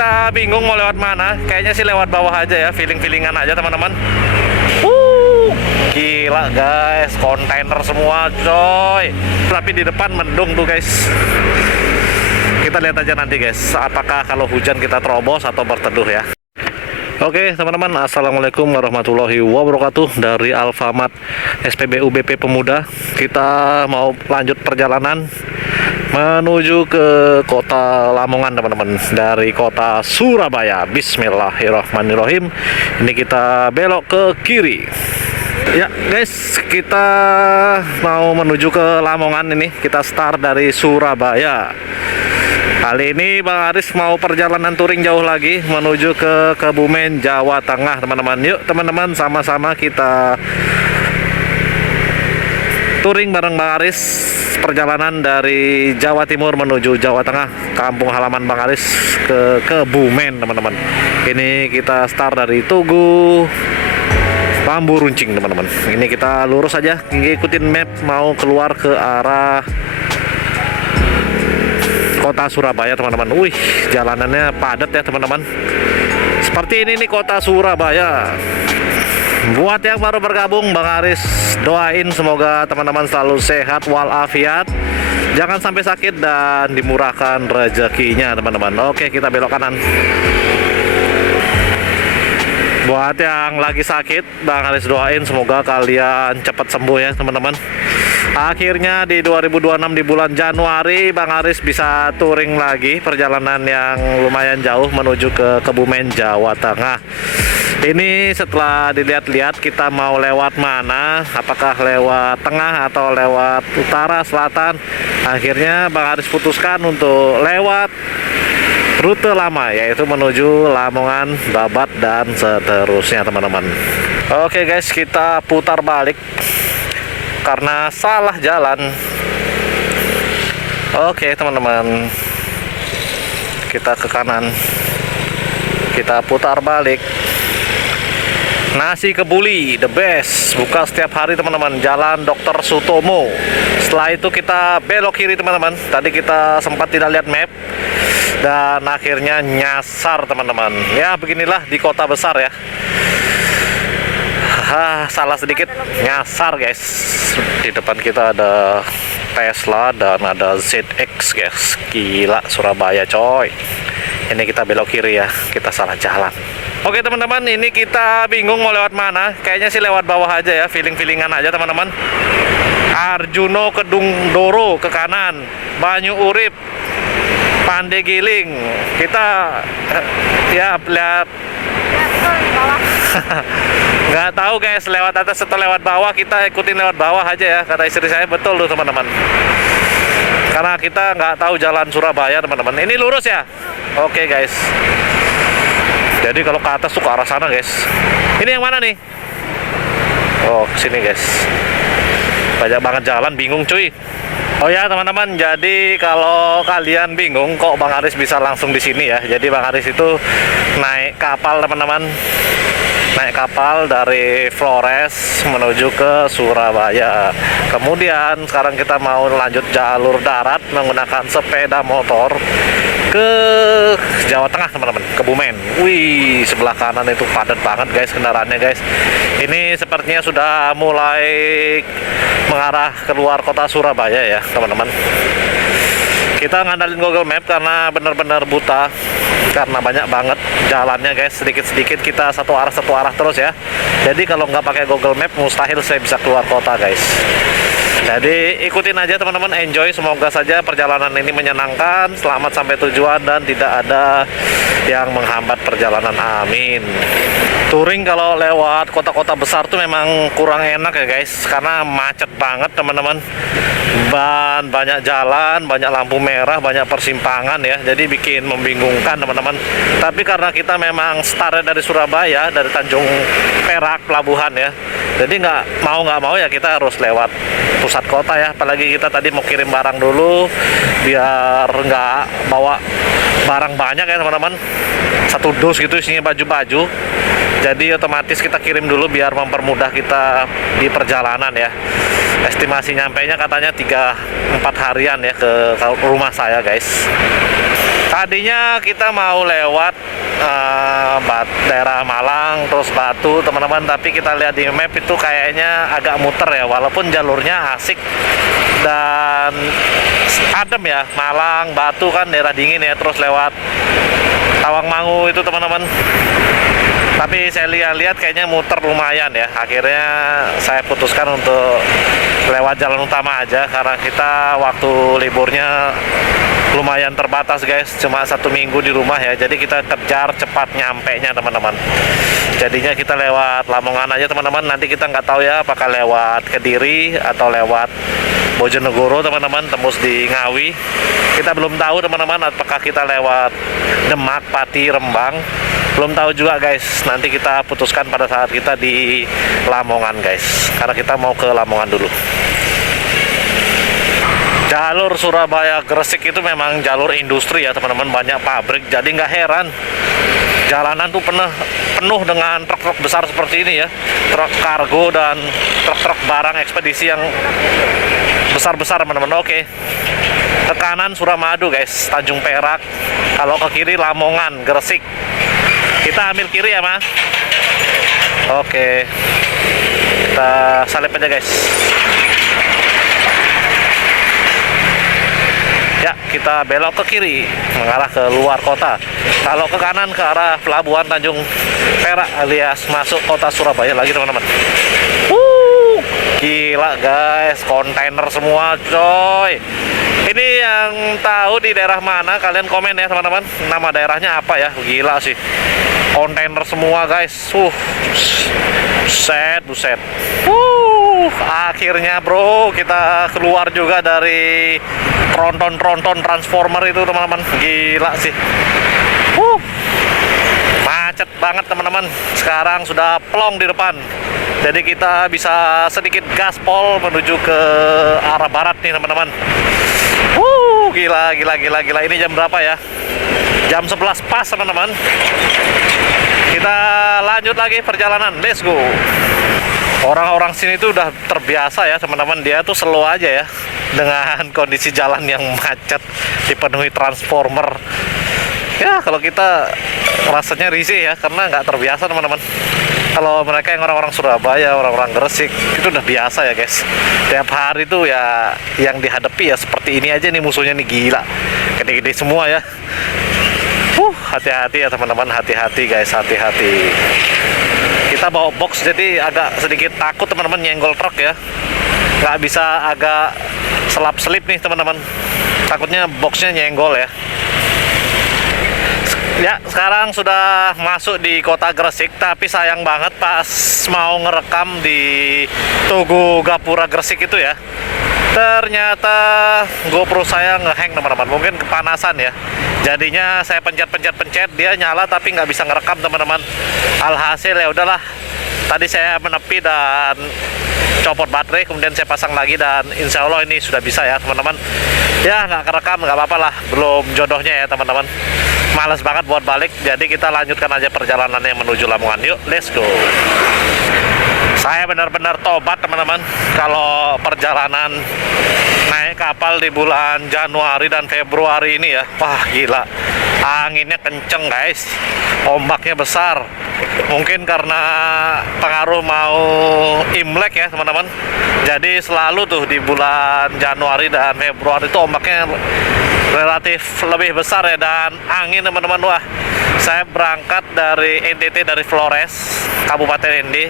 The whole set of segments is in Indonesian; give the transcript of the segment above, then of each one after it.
kita bingung mau lewat mana. Kayaknya sih lewat bawah aja ya, feeling-feelingan aja teman-teman. Gila guys, kontainer semua coy. Tapi di depan mendung tuh guys. Kita lihat aja nanti guys, apakah kalau hujan kita terobos atau berteduh ya. Oke teman-teman, assalamualaikum warahmatullahi wabarakatuh. Dari Alfamart SPBU BP Pemuda, kita mau lanjut perjalanan menuju ke kota Lamongan teman-teman. Dari kota Surabaya. Bismillahirrahmanirrahim. Ini kita belok ke kiri. Ya guys, kita mau menuju ke Lamongan ini. Kita start dari Surabaya. Kali ini Bang Aris mau perjalanan touring jauh lagi menuju ke Kebumen, Jawa Tengah teman-teman. Yuk teman-teman, sama-sama kita touring bareng Bang Aris. Perjalanan dari Jawa Timur menuju Jawa Tengah, kampung halaman Bang Aris, ke Kebumen teman-teman. Ini kita start dari Tugu Bambu Runcing teman-teman. Ini kita lurus aja, ngikutin map mau keluar ke arah kota Surabaya teman-teman. Wih, jalanannya padat ya teman-teman. Seperti ini nih kota Surabaya. Buat yang baru bergabung, Bang Aris doain semoga teman-teman selalu sehat walafiat, jangan sampai sakit dan dimurahkan rezekinya teman-teman. Oke, kita belok kanan. Buat yang lagi sakit, Bang Aris doain semoga kalian cepat sembuh ya teman-teman. Akhirnya di 2026 di bulan Januari Bang Aris bisa touring lagi perjalanan yang lumayan jauh menuju ke Kebumen, Jawa Tengah. Ini setelah dilihat-lihat kita mau lewat mana, apakah lewat tengah atau lewat utara, selatan. Akhirnya Bang Aris putuskan untuk lewat rute lama, yaitu menuju Lamongan, Babat, dan seterusnya teman-teman. Oke guys, kita putar balik karena salah jalan. Oke teman-teman, kita ke kanan, kita putar balik. Nasi kebuli the best, buka setiap hari teman-teman, Jalan Dr. Sutomo. Setelah itu kita belok kiri teman-teman. Tadi kita sempat tidak lihat map dan akhirnya nyasar teman-teman. Ya beginilah di kota besar ya. Salah sedikit nyasar guys. Di depan kita ada Tesla dan ada ZX guys. Gila Surabaya coy. Ini kita belok kiri ya, kita salah jalan. Oke teman-teman, ini kita bingung mau lewat mana. Kayaknya sih lewat bawah aja ya, feeling-feelingan aja teman-teman. Arjuno Kedung Doro ke kanan, Banyu Urip, Pandegiling. Kita ya lihat nggak tahu guys lewat atas atau lewat bawah. Kita ikutin lewat bawah aja ya, kata istri saya. Betul tuh teman-teman, karena kita nggak tahu jalan Surabaya teman-teman. Ini lurus ya. Oke guys, jadi kalau ke atas tuh ke arah sana guys. Ini yang mana nih? Oh kesini guys. Banyak banget jalan, bingung cuy. Oh ya teman-teman, jadi kalau kalian bingung kok Bang Aris bisa langsung di sini ya. Jadi Bang Aris itu naik kapal teman-teman. Naik kapal dari Flores menuju ke Surabaya. Kemudian sekarang kita mau lanjut jalur darat menggunakan sepeda motor ke Jawa Tengah teman-teman, Kebumen. Wih, sebelah kanan itu padat banget guys kendaraannya guys. Ini sepertinya sudah mulai mengarah keluar kota Surabaya ya teman-teman. Kita ngandalin Google Map karena benar-benar buta, karena banyak banget jalannya guys. Sedikit-sedikit kita satu arah terus ya. Jadi kalau nggak pakai Google Map mustahil saya bisa keluar kota guys. Jadi ikutin aja teman-teman, enjoy. Semoga saja perjalanan ini menyenangkan, selamat sampai tujuan dan tidak ada yang menghambat perjalanan, amin. Touring kalau lewat kota-kota besar tuh memang kurang enak ya guys, karena macet banget teman-teman. Banyak jalan, banyak lampu merah, banyak persimpangan ya, jadi bikin membingungkan teman-teman. Tapi karena kita memang start dari Surabaya, dari Tanjung Perak pelabuhan ya, jadi nggak mau ya kita harus lewat pusat kota ya. Apalagi kita tadi mau kirim barang dulu biar nggak bawa barang banyak ya teman-teman, satu dus gitu isinya baju-baju. Jadi otomatis kita kirim dulu biar mempermudah kita di perjalanan ya. Estimasi nyampainya katanya 3-4 harian ya ke rumah saya guys. Tadinya kita mau lewat daerah Malang terus Batu teman-teman, tapi kita lihat di map itu kayaknya agak muter ya, walaupun jalurnya asik dan adem ya. Malang, Batu kan daerah dingin ya, terus lewat Tawangmangu itu teman-teman. Tapi saya lihat kayaknya muter lumayan ya. Akhirnya saya putuskan untuk lewat jalan utama aja, karena kita waktu liburnya lumayan terbatas guys, cuma 1 minggu di rumah ya. Jadi kita kejar cepat nyampenya teman-teman. Jadinya kita lewat Lamongan aja teman-teman. Nanti kita nggak tahu ya apakah lewat Kediri atau lewat Bojonegoro teman-teman, tembus di Ngawi. Kita belum tahu teman-teman apakah kita lewat Demak, Pati, Rembang. Belum tahu juga guys. Nanti kita putuskan pada saat kita di Lamongan guys, karena kita mau ke Lamongan dulu. Jalur Surabaya Gresik itu memang jalur industri ya teman-teman, banyak pabrik. Jadi nggak heran jalanan tuh penuh dengan truk-truk besar seperti ini ya, truk kargo dan truk-truk barang ekspedisi yang besar-besar teman-teman. Oke, ke kanan Suramadu guys, Tanjung Perak. Kalau ke kiri Lamongan, Gresik. Kita ambil kiri ya mas. Oke, kita salip aja guys. Ya, kita belok ke kiri mengarah ke luar kota. Kalau ke kanan ke arah pelabuhan Tanjung Perak alias masuk kota Surabaya lagi teman-teman. Gila guys, kontainer semua coy. Ini yang tahu di daerah mana, kalian komen ya teman-teman. Nama daerahnya apa ya? Gila sih. Kontainer semua guys. Buset. Akhirnya bro, kita keluar juga dari tronton transformer itu teman-teman. Gila sih. Macet banget teman-teman. Sekarang sudah plong di depan. Jadi kita bisa sedikit gaspol menuju ke arah barat nih teman-teman. Gila. Ini jam berapa ya? Jam 11 pas teman-teman. Kita lanjut lagi perjalanan. Let's go. Orang-orang sini tuh udah terbiasa ya teman-teman. Dia tuh slow aja ya dengan kondisi jalan yang macet, dipenuhi transformer. Ya kalau kita rasanya risih ya, karena nggak terbiasa teman-teman. Kalau mereka yang orang-orang Surabaya, orang-orang Gresik itu udah biasa ya guys. Tiap hari tuh ya yang dihadapi ya seperti ini aja nih musuhnya nih, gila. Gede-gede semua ya. Hati-hati ya teman-teman, hati-hati guys, hati-hati. Kita bawa box jadi agak sedikit takut teman-teman nyenggol truk ya. Nggak bisa agak selap-selip nih teman-teman. Takutnya boxnya nyenggol ya. Ya, sekarang sudah masuk di kota Gresik, tapi sayang banget pas mau ngerekam di Tugu Gapura Gresik itu ya, ternyata GoPro saya ngehang teman-teman, mungkin kepanasan ya. Jadinya saya pencet dia nyala tapi nggak bisa ngerekam teman-teman. Alhasil ya udahlah, tadi saya menepi dan copot baterai, kemudian saya pasang lagi dan insya Allah ini sudah bisa ya teman-teman. Ya nggak kerekam, nggak apa-apa lah, belum jodohnya ya teman-teman. Males banget buat balik, jadi kita lanjutkan aja perjalanannya menuju Lamongan. Yuk, let's go. Saya benar-benar tobat teman-teman kalau perjalanan naik kapal di bulan Januari dan Februari ini ya. Wah gila, anginnya kenceng guys, ombaknya besar. Mungkin karena pengaruh mau Imlek ya teman-teman. Jadi selalu tuh di bulan Januari dan Februari itu ombaknya relatif lebih besar ya, dan angin teman-teman. Wah, saya berangkat dari NTT, dari Flores Kabupaten ND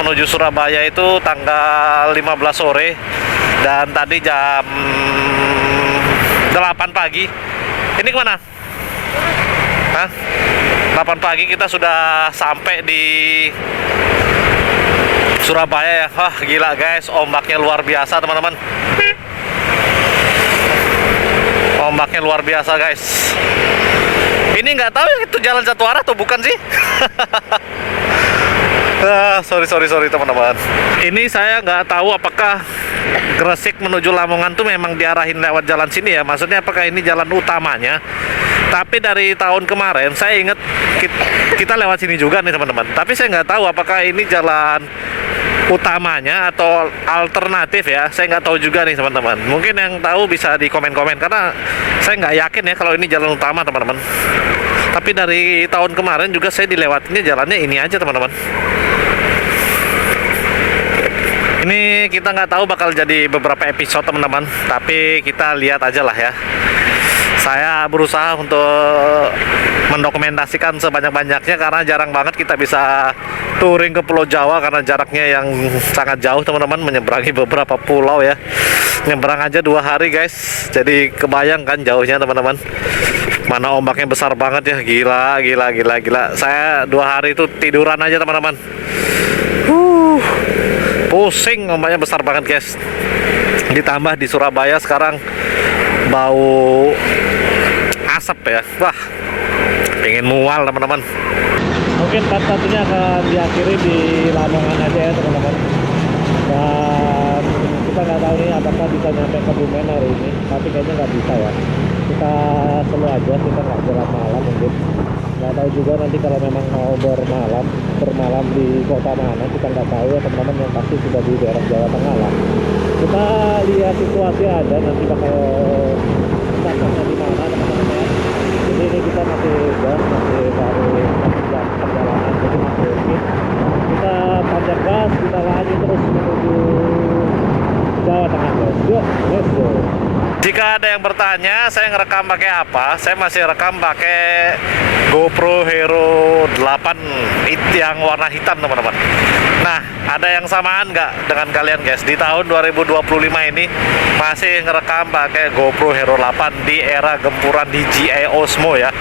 menuju Surabaya itu tanggal 15 sore, dan tadi jam 8 pagi ini kemana? 8 pagi kita sudah sampai di Surabaya ya. Wah gila guys, ombaknya luar biasa teman-teman. Ombaknya luar biasa guys. Ini nggak tahu ya itu jalan satu arah atau bukan sih. Sorry teman-teman. Ini saya nggak tahu apakah Gresik menuju Lamongan tuh memang diarahin lewat jalan sini ya. Maksudnya apakah ini jalan utamanya. Tapi dari tahun kemarin saya ingat kita lewat sini juga nih teman-teman. Tapi saya nggak tahu apakah ini jalan utamanya atau alternatif ya, saya nggak tahu juga nih teman-teman. Mungkin yang tahu bisa di komen-komen, karena saya nggak yakin ya kalau ini jalan utama teman-teman. Tapi dari tahun kemarin juga saya dilewatinya jalannya ini aja teman-teman. Ini kita nggak tahu bakal jadi beberapa episode teman-teman, tapi kita lihat aja lah ya. Saya berusaha untuk mendokumentasikan sebanyak-banyaknya, karena jarang banget kita bisa touring ke Pulau Jawa karena jaraknya yang sangat jauh teman-teman, menyeberangi beberapa pulau ya. Nyebrang aja 2 hari guys, jadi kebayang kan jauhnya teman-teman. Mana ombaknya besar banget ya, gila. Saya 2 hari itu tiduran aja teman-teman. Pusing, ombaknya besar banget guys. Ditambah di Surabaya sekarang bau asap ya, wah pengen mual teman-teman. Mungkin part satunya akan diakhiri di Lamongan aja ya teman-teman. Dan kita nggak tahu nih apakah bisa nyampe ke Bumen hari ini, tapi kayaknya nggak bisa ya. Kita slow aja, kita nggak jalan malam mungkin. Nggak tahu juga nanti kalau memang mau bermalam di kota mana, kita nggak tahu ya teman-teman. Yang pasti sudah di daerah Jawa Tengah lah. Kita lihat situasi aja, nanti bakal startnya di mana teman-teman ya. Jadi ini kita masih gas, masih baru jam perjalanan, jadi masih oke. Kita tancap gas, kita lanjut terus menuju Jawa Tengah guys. Yuk, let's go. Jika ada yang bertanya saya ngerekam pakai apa, saya masih rekam pakai GoPro Hero 8 yang warna hitam teman-teman. Nah, ada yang samaan nggak dengan kalian guys? Di tahun 2025 ini masih ngerekam pakai GoPro Hero 8 di era gempuran DJI Osmo ya.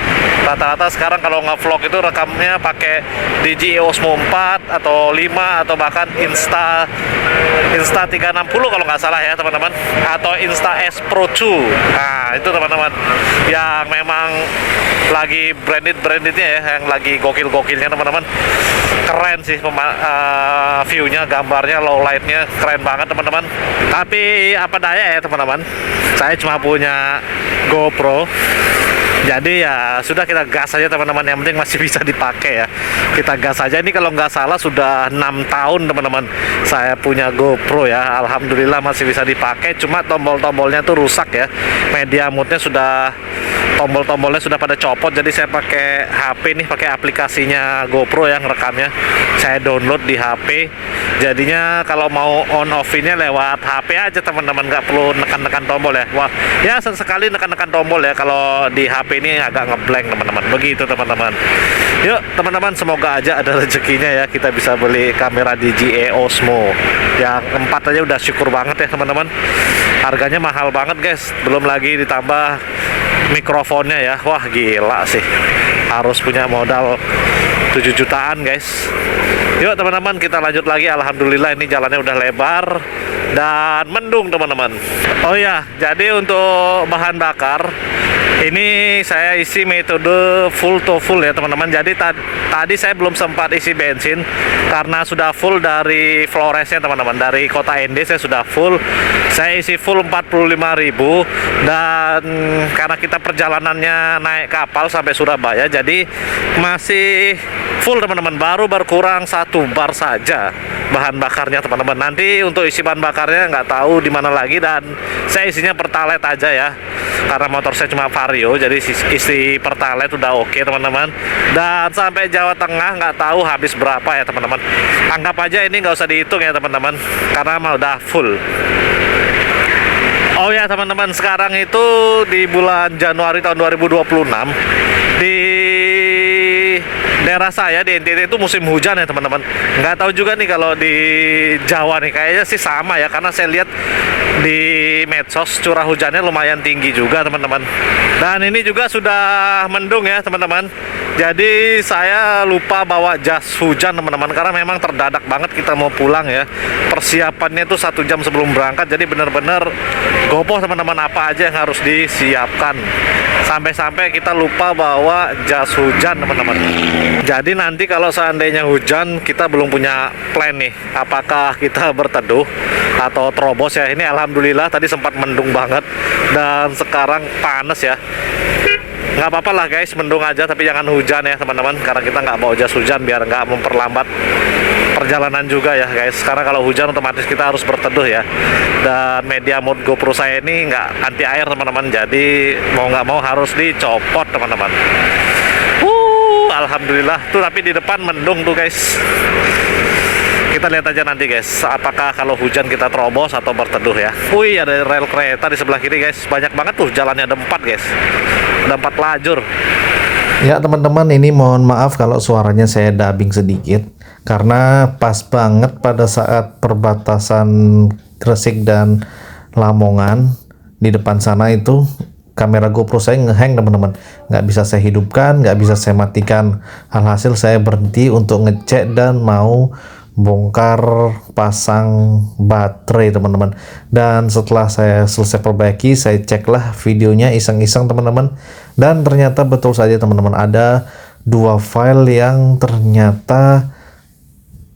Rata-rata sekarang kalau nge-vlog itu rekamnya pakai DJI Osmo 4 atau 5 atau bahkan Insta 360 kalau nggak salah ya teman-teman, atau Insta S Pro 2. Nah itu teman-teman yang memang lagi brandednya ya, yang lagi gokil-gokilnya teman-teman. Keren sih viewnya, gambarnya, low lightnya keren banget teman-teman. Tapi apa daya ya teman-teman, saya cuma punya GoPro, jadi ya sudah, kita gas aja teman-teman. Yang penting masih bisa dipakai ya, kita gas aja. Ini kalau nggak salah sudah 6 tahun teman-teman saya punya GoPro ya. Alhamdulillah masih bisa dipakai, cuma tombol-tombolnya tuh rusak ya. Media mode-nya sudah, tombol-tombolnya sudah pada copot. Jadi saya pakai HP nih, pakai aplikasinya GoPro yang rekamnya saya download di HP. Jadinya kalau mau on off-nya lewat HP aja teman-teman, nggak perlu nekan-nekan tombol ya. Wah ya, sesekali nekan-nekan tombol ya kalau di HP ini agak ngeblank teman-teman. Begitu teman-teman. Yuk teman-teman, semoga aja ada rezekinya ya, kita bisa beli kamera DJI Osmo yang 4 aja udah syukur banget ya teman-teman. Harganya mahal banget guys, belum lagi ditambah mikrofonnya ya. Wah gila sih, harus punya modal 7 jutaan guys. Yuk teman-teman, kita lanjut lagi. Alhamdulillah ini jalannya udah lebar dan mendung teman-teman. Oh ya, jadi untuk bahan bakar ini saya isi metode full to full ya teman-teman. Jadi tadi saya belum sempat isi bensin karena sudah full dari Floresnya teman-teman. Dari kota ND saya sudah full. Saya isi full 45.000, dan karena kita perjalanannya naik kapal sampai Surabaya, jadi masih full teman-teman. Baru berkurang 1 bar saja bahan bakarnya teman-teman. Nanti untuk isi bahan bakarnya nggak tahu di mana lagi, dan saya isinya Pertalite aja ya, karena motor saya cuma Vario, jadi isi Pertalite udah oke teman-teman. Dan sampai Jawa Tengah nggak tahu habis berapa ya teman-teman. Anggap aja ini nggak usah dihitung ya teman-teman, karena mah udah full. Oh ya teman-teman, sekarang itu di bulan Januari tahun 2026 di daerah saya di NTT itu musim hujan ya teman-teman. Nggak tahu juga nih kalau di Jawa nih, kayaknya sih sama ya, karena saya lihat di medsos curah hujannya lumayan tinggi juga teman-teman. Dan ini juga sudah mendung ya teman-teman. Jadi saya lupa bawa jas hujan teman-teman, karena memang terdadak banget kita mau pulang ya. Persiapannya itu 1 jam sebelum berangkat, jadi benar-benar gopoh teman-teman, apa aja yang harus disiapkan. Sampai-sampai kita lupa bawa jas hujan teman-teman. Jadi nanti kalau seandainya hujan, kita belum punya plan nih, apakah kita berteduh atau terobos ya. Ini alhamdulillah tadi sempat mendung banget, dan sekarang panas ya. Nggak apa-apa lah guys, mendung aja tapi jangan hujan ya teman-teman, karena kita nggak bawa jas hujan biar nggak memperlambat perjalanan juga ya guys, karena kalau hujan otomatis kita harus berteduh ya. Dan media mode GoPro saya ini nggak anti air teman-teman, jadi mau nggak mau harus dicopot teman-teman. Alhamdulillah tuh, tapi di depan mendung tuh guys. Kita lihat aja nanti guys, apakah kalau hujan kita terobos atau berteduh ya. Wih, ada rel kereta di sebelah kiri guys, banyak banget tuh, jalannya ada 4 guys, ada 4 lajur. Ya teman-teman, ini mohon maaf kalau suaranya saya dubbing sedikit, karena pas banget pada saat perbatasan Gresik dan Lamongan di depan sana itu kamera GoPro saya ngehang teman-teman, nggak bisa saya hidupkan, nggak bisa saya matikan. Alhasil saya berhenti untuk ngecek dan mau bongkar pasang baterai teman-teman. Dan setelah saya selesai perbaiki, saya ceklah videonya iseng-iseng teman-teman, dan ternyata betul saja teman-teman, ada 2 file yang ternyata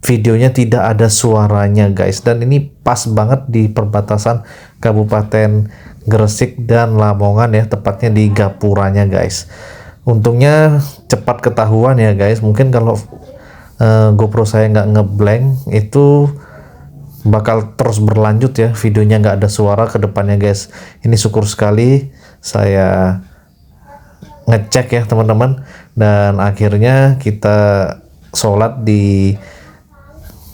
videonya tidak ada suaranya guys. Dan ini pas banget di perbatasan Kabupaten Gresik dan Lamongan ya, tepatnya di Gapuranya guys. Untungnya cepat ketahuan ya guys. Mungkin kalau GoPro saya nggak ngeblank, itu bakal terus berlanjut ya, videonya nggak ada suara ke depannya guys. Ini syukur sekali saya ngecek ya teman-teman, dan akhirnya kita sholat di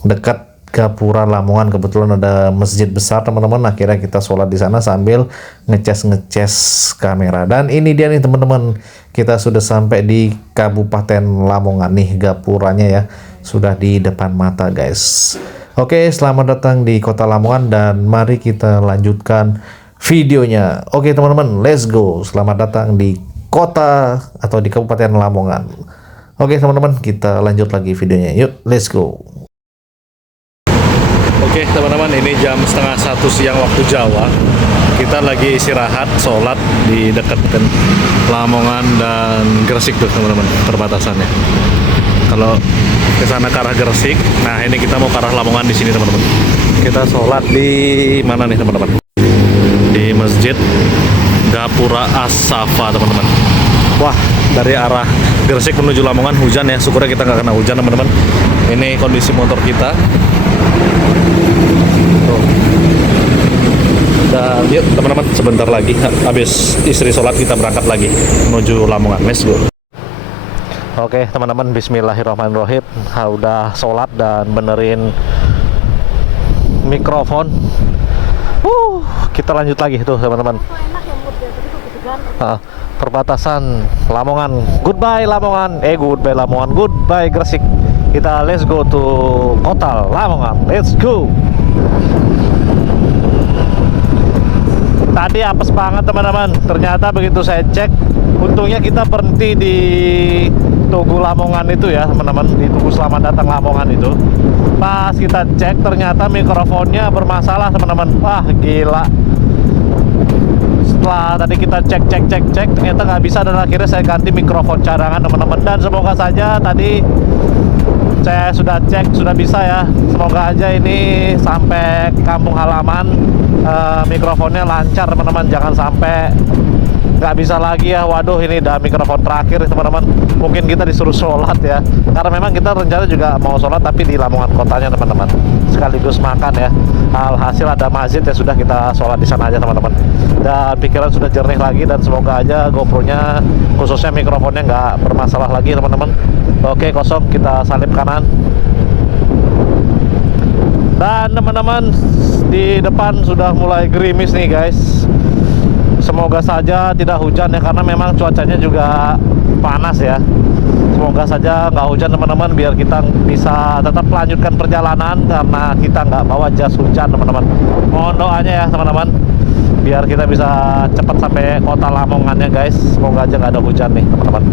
dekat Gapura Lamongan. Kebetulan ada masjid besar teman-teman, akhirnya kita sholat di sana sambil ngecas kamera. Dan ini dia nih teman-teman, kita sudah sampai di Kabupaten Lamongan nih, Gapuranya ya, sudah di depan mata guys. Oke, selamat datang di kota Lamongan, dan mari kita lanjutkan videonya. Oke teman-teman, let's go. Selamat datang di kota atau di Kabupaten Lamongan. Oke teman-teman, kita lanjut lagi videonya, yuk let's go. Oke teman-teman, ini jam setengah 1 siang waktu Jawa. Kita lagi istirahat, sholat di dekat Lamongan dan Gresik tuh teman-teman, perbatasannya. Kalau ke sana ke arah Gresik, nah ini kita mau ke arah Lamongan di sini teman-teman. Kita sholat di mana nih teman-teman? Di Masjid Gapura As-Safa teman-teman. Wah, dari arah Gresik menuju Lamongan hujan ya, syukurnya kita nggak kena hujan teman-teman. Ini kondisi motor kita. Dan yuk teman-teman, sebentar lagi habis istri sholat kita berangkat lagi menuju Lamongan. Let's go. Oke teman-teman, bismillahirrahmanirrahim. Udah sholat dan benerin mikrofon. Kita lanjut lagi tuh teman-teman. Perbatasan Lamongan. Goodbye Lamongan. Goodbye Lamongan. Goodbye Gresik. Kita let's go to kota Lamongan. Let's go. Tadi apes banget teman-teman. Ternyata begitu saya cek, untungnya kita berhenti di Tugu Lamongan itu ya teman-teman, di Tugu Selamat Datang Lamongan itu. Pas kita cek, ternyata mikrofonnya bermasalah teman-teman. Wah gila. Setelah tadi kita cek, ternyata nggak bisa, dan akhirnya saya ganti mikrofon cadangan teman-teman. Dan semoga saja tadi saya sudah cek, sudah bisa ya. Semoga aja ini sampai kampung halaman mikrofonnya lancar teman-teman, jangan sampai nggak bisa lagi ya. Waduh, ini udah mikrofon terakhir teman-teman. Mungkin kita disuruh sholat ya, karena memang kita rencana juga mau sholat tapi di Lamongan kotanya teman-teman, sekaligus makan ya. Alhasil ada masjid ya, sudah kita sholat di sana aja teman-teman. Dan pikiran sudah jernih lagi, dan semoga aja GoPro-nya khususnya mikrofonnya nggak bermasalah lagi teman-teman. Oke, kosong, kita salip kanan. Dan teman-teman, di depan sudah mulai gerimis nih guys. Semoga saja tidak hujan ya, karena memang cuacanya juga panas ya. Semoga saja nggak hujan teman-teman, biar kita bisa tetap melanjutkan perjalanan, karena kita nggak bawa jas hujan teman-teman. Mohon doanya ya teman-teman, biar kita bisa cepat sampai kota Lamongannya guys. Semoga aja nggak ada hujan nih teman-teman.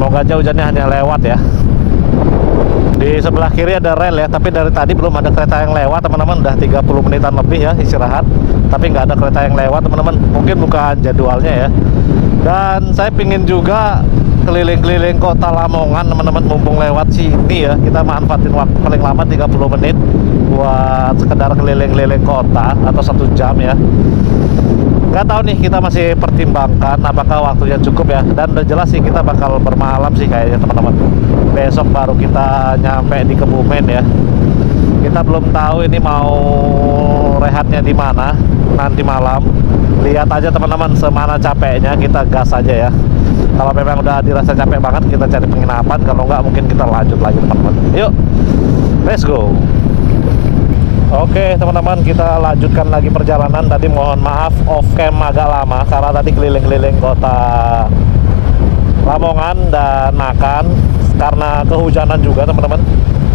Semoga aja hujannya hanya lewat ya. Di sebelah kiri ada rel ya, tapi dari tadi belum ada kereta yang lewat teman-teman. Udah 30 menitan lebih ya istirahat, tapi nggak ada kereta yang lewat teman-teman. Mungkin bukan jadwalnya ya. Dan saya pingin juga keliling-keliling kota Lamongan teman-teman, mumpung lewat sini ya. Kita manfaatin waktu paling lama 30 menit buat sekedar keliling-keliling kota, atau 1 jam ya. Nggak tahu nih, kita masih pertimbangkan apakah waktunya cukup ya. Dan udah jelas sih kita bakal bermalam sih kayaknya teman-teman. Besok baru kita nyampe di Kebumen ya. Kita belum tahu ini mau rehatnya di mana nanti malam. Lihat aja teman-teman, semana capeknya kita gas aja ya. Kalau memang udah dirasa capek banget, kita cari penginapan. Kalau nggak, mungkin kita lanjut lagi teman-teman. Yuk, let's go. Oke teman-teman, kita lanjutkan lagi perjalanan. Tadi mohon maaf off cam agak lama karena tadi keliling-keliling kota Lamongan dan Nakan karena kehujanan juga teman-teman.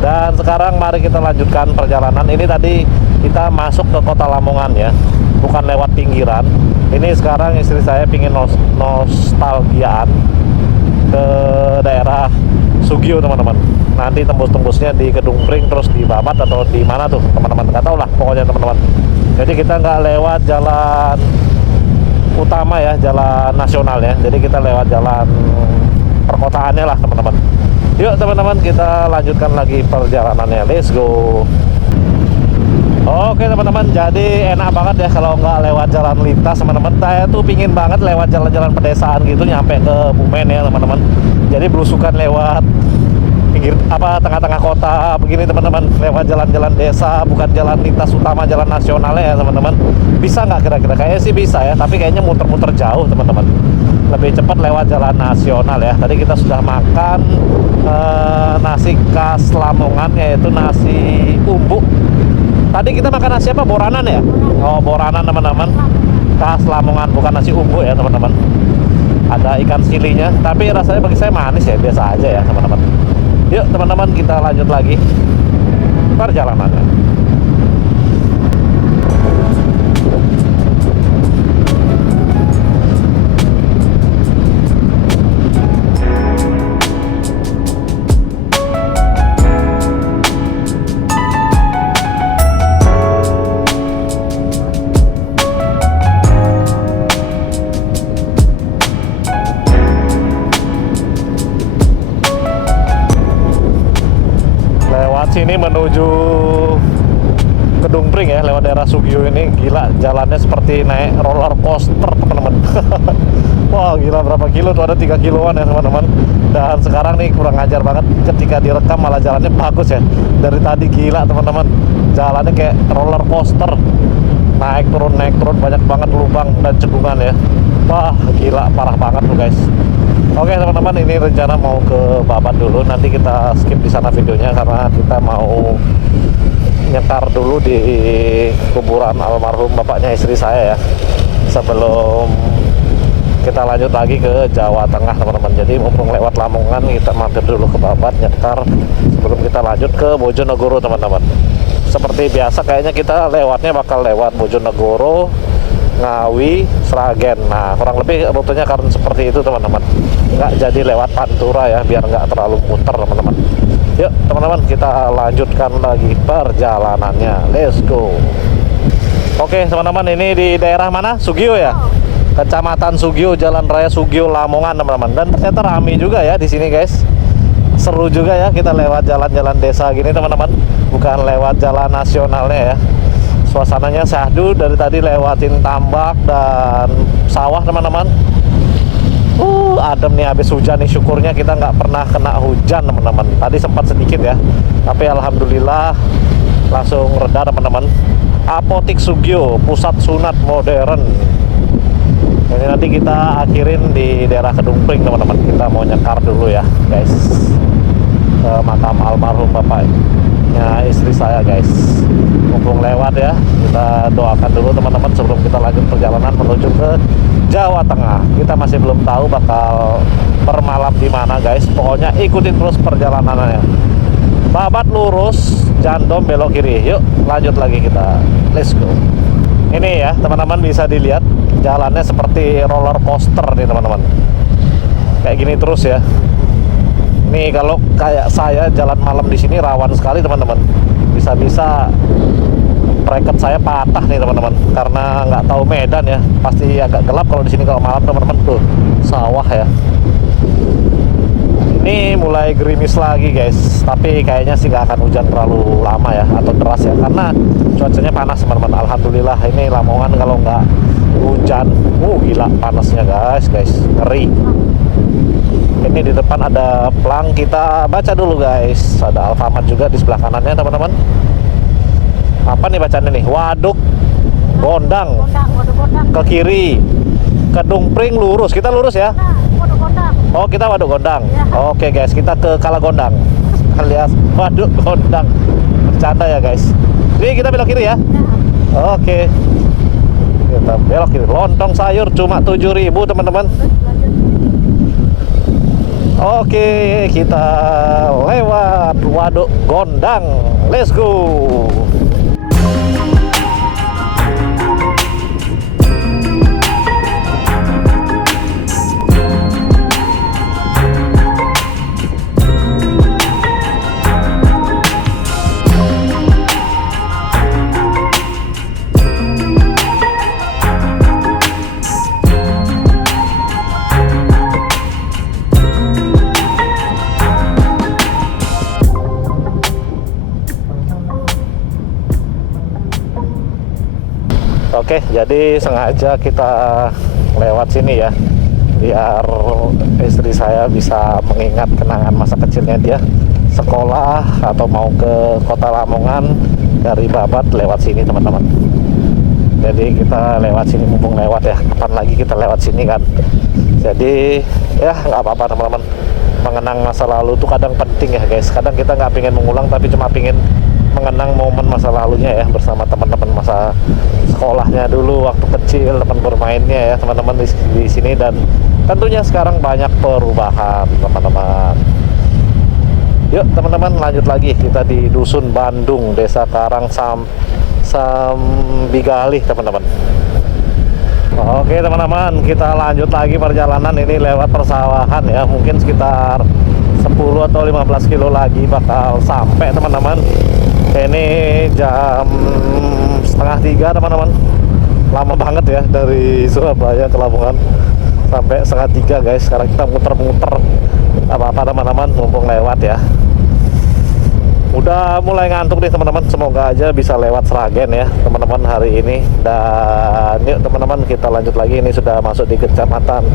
Dan sekarang mari kita lanjutkan perjalanan. Ini tadi kita masuk ke kota Lamongan ya, bukan lewat pinggiran. Ini sekarang istri saya pingin nostalgiaan ke daerah Sugio teman-teman. Nanti tembus-tembusnya di Kedung Pring, terus di Babat atau di mana tuh teman-teman, nggak tahu lah pokoknya teman-teman. Jadi kita nggak lewat jalan utama ya, jalan nasional ya. Jadi kita lewat jalan perkotaannya lah teman-teman. Yuk teman-teman, kita lanjutkan lagi perjalanannya. Let's go. Oke teman-teman, jadi enak banget ya kalau nggak lewat jalan lintas teman-teman. Saya tuh pingin banget lewat jalan-jalan pedesaan gitu nyampe ke Bumen ya teman-teman. Jadi belusukan lewat pinggir tengah-tengah kota begini teman-teman, lewat jalan-jalan desa, bukan jalan lintas utama, jalan nasionalnya ya teman-teman. Bisa nggak kira-kira? Kayaknya sih bisa ya, tapi kayaknya muter-muter jauh teman-teman. Lebih cepat lewat jalan nasional ya. Tadi kita sudah makan nasi khas Lamongan, yaitu nasi umbuk. Tadi kita makan nasi apa? Boranan ya? Oh, boranan teman-teman. Khas Lamongan, bukan nasi umbuk ya teman-teman. Ada ikan silinya, tapi rasanya bagi saya manis ya, biasa aja ya teman-teman. Yuk teman-teman, kita lanjut lagi perjalanannya. Sini menuju Kedung Pring ya, lewat daerah Sugio ini. Gila, jalannya seperti naik roller coaster teman-teman. Wah gila, berapa kilo tuh, ada 3 kiloan ya teman-teman. Dan sekarang nih kurang ajar banget, ketika direkam malah jalannya bagus ya. Dari tadi gila teman-teman, jalannya kayak roller coaster, naik turun banyak banget lubang dan cekungan ya. Wah gila, parah banget tuh guys. Oke teman-teman, ini rencana mau ke Babat dulu. Nanti kita skip di sana videonya karena kita mau nyetar dulu di kuburan almarhum bapaknya istri saya ya, sebelum kita lanjut lagi ke Jawa Tengah teman-teman. Jadi mumpung lewat Lamongan, kita mampir dulu ke Babat nyetar sebelum kita lanjut ke Bojonegoro teman-teman. Seperti biasa kayaknya kita lewatnya bakal lewat Bojonegoro, Ngawi, Sragen. Nah kurang lebih rutenya karena seperti itu teman-teman, nggak jadi lewat Pantura ya, biar nggak terlalu muter teman-teman. Yuk teman-teman, kita lanjutkan lagi perjalanannya. Let's go. Oke teman-teman, ini di daerah mana? Sugio ya, Kecamatan Sugio, Jalan Raya Sugio, Lamongan teman-teman. Dan ternyata rame juga ya di sini guys. Seru juga ya kita lewat jalan-jalan desa gini teman-teman, bukan lewat jalan nasionalnya ya. Suasananya syahdu, dari tadi lewatin tambak dan sawah teman-teman. Adem nih, habis hujan nih, syukurnya kita nggak pernah kena hujan teman-teman. Tadi sempat sedikit ya, tapi alhamdulillah langsung reda teman-teman. Apotik Sugio, pusat sunat modern. Ini nanti kita akhirin di daerah Kedung Pring teman-teman. Kita mau nyekar dulu ya guys, ke makam almarhum bapaknya istri saya guys. Mumpung lewat ya, kita doakan dulu teman-teman sebelum kita lanjut perjalanan menuju ke Jawa Tengah. Kita masih belum tahu bakal bermalam di mana guys. Pokoknya ikutin terus perjalanannya. Babat lurus, Jandom belok kiri. Yuk lanjut lagi kita. Let's go. Ini ya teman-teman, bisa dilihat jalannya seperti roller coaster nih teman-teman. Kayak gini terus ya. Nih kalau kayak saya jalan malam di sini rawan sekali teman-teman. Bisa-bisa bracket saya patah nih teman-teman, karena nggak tahu medan ya. Pasti agak gelap kalau di sini kalau malam teman-teman. Tuh sawah ya. Ini mulai gerimis lagi guys, tapi kayaknya sih nggak akan hujan terlalu lama ya, atau deras ya, karena cuacanya panas teman-teman. Alhamdulillah ini Lamongan kalau nggak hujan, gila panasnya guys, ngeri. Ini di depan ada plang, kita baca dulu guys. Ada Alfamart juga di sebelah kanannya teman-teman. Apa nih bacanya nih? Waduk Gondang ke kiri, Kedung Pring lurus. Kita lurus ya. Oh, kita Waduk Gondang. Oke guys, kita ke Kalagondang alias Waduk Gondang. Bercanda ya guys. Ini kita belok kiri ya. Oke. Kita belok kiri. Lontong sayur cuma 7.000 teman-teman. Oke, kita lewat Waduk Gondang. Let's go. Oke, jadi sengaja kita lewat sini ya, biar istri saya bisa mengingat kenangan masa kecilnya dia sekolah atau mau ke kota Lamongan dari Babat lewat sini teman-teman. Jadi kita lewat sini, mumpung lewat ya, kapan lagi kita lewat sini kan. Jadi ya nggak apa-apa teman-teman, mengenang masa lalu itu kadang penting ya guys. Kadang kita nggak pengen mengulang, tapi cuma pengen mengenang momen masa lalunya ya, bersama teman-teman masa sekolahnya dulu waktu kecil, teman bermainnya ya teman-teman di sini. Dan tentunya sekarang banyak perubahan teman-teman. Yuk teman-teman, lanjut lagi, kita di Dusun Bandung, Desa Karang Sambigalih teman-teman. Oke teman-teman, kita lanjut lagi perjalanan ini lewat persawahan ya, mungkin sekitar 10 atau 15 kilo lagi bakal sampai teman-teman. Ini jam 2:30 teman-teman, lama banget ya dari Surabaya ke Lamongan sampai 2:30 guys. Sekarang kita muter-muter, apa-apa teman-teman, mumpung lewat ya. Udah mulai ngantuk nih teman-teman, semoga aja bisa lewat Sragen ya teman-teman hari ini. Dan yuk teman-teman, kita lanjut lagi. Ini sudah masuk di Kecamatan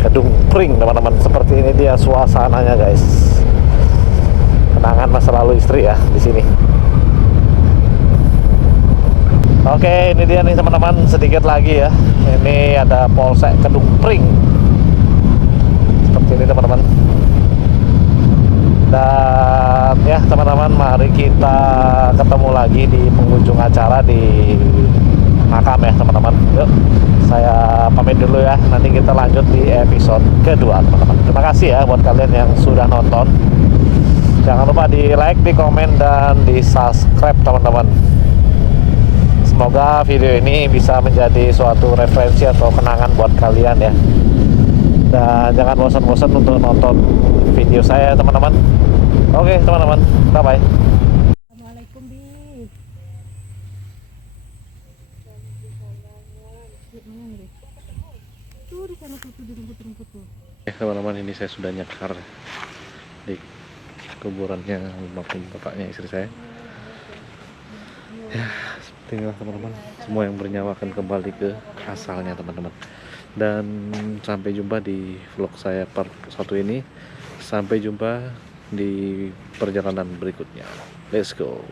Kedung Pring teman-teman. Seperti ini dia suasananya guys, kenangan masa lalu istri ya di sini. Oke, ini dia nih teman-teman, sedikit lagi ya. Ini ada Polsek Kedung Pring. Seperti ini teman-teman. Dan ya teman-teman, mari kita ketemu lagi di penghujung acara di makam ya teman-teman. Yuk, saya pamit dulu ya. Nanti kita lanjut di episode kedua teman-teman. Terima kasih ya buat kalian yang sudah nonton. Jangan lupa di like, di komen, dan di subscribe teman-teman. Semoga video ini bisa menjadi suatu referensi atau kenangan buat kalian ya. Dan jangan bosan-bosan untuk nonton video saya teman-teman. Oke teman-teman, bye-bye. Assalamualaikum Bi. Tuh di sana tuh di rumput-rumput tuh. Teman-teman, ini saya sudah nyekar di kuburannya almarhum bapaknya istri saya. Ya, seperti inilah teman-teman. Semua yang bernyawa akan kembali ke asalnya teman-teman. Dan sampai jumpa di vlog saya part 1 ini. Sampai jumpa di perjalanan berikutnya. Let's go.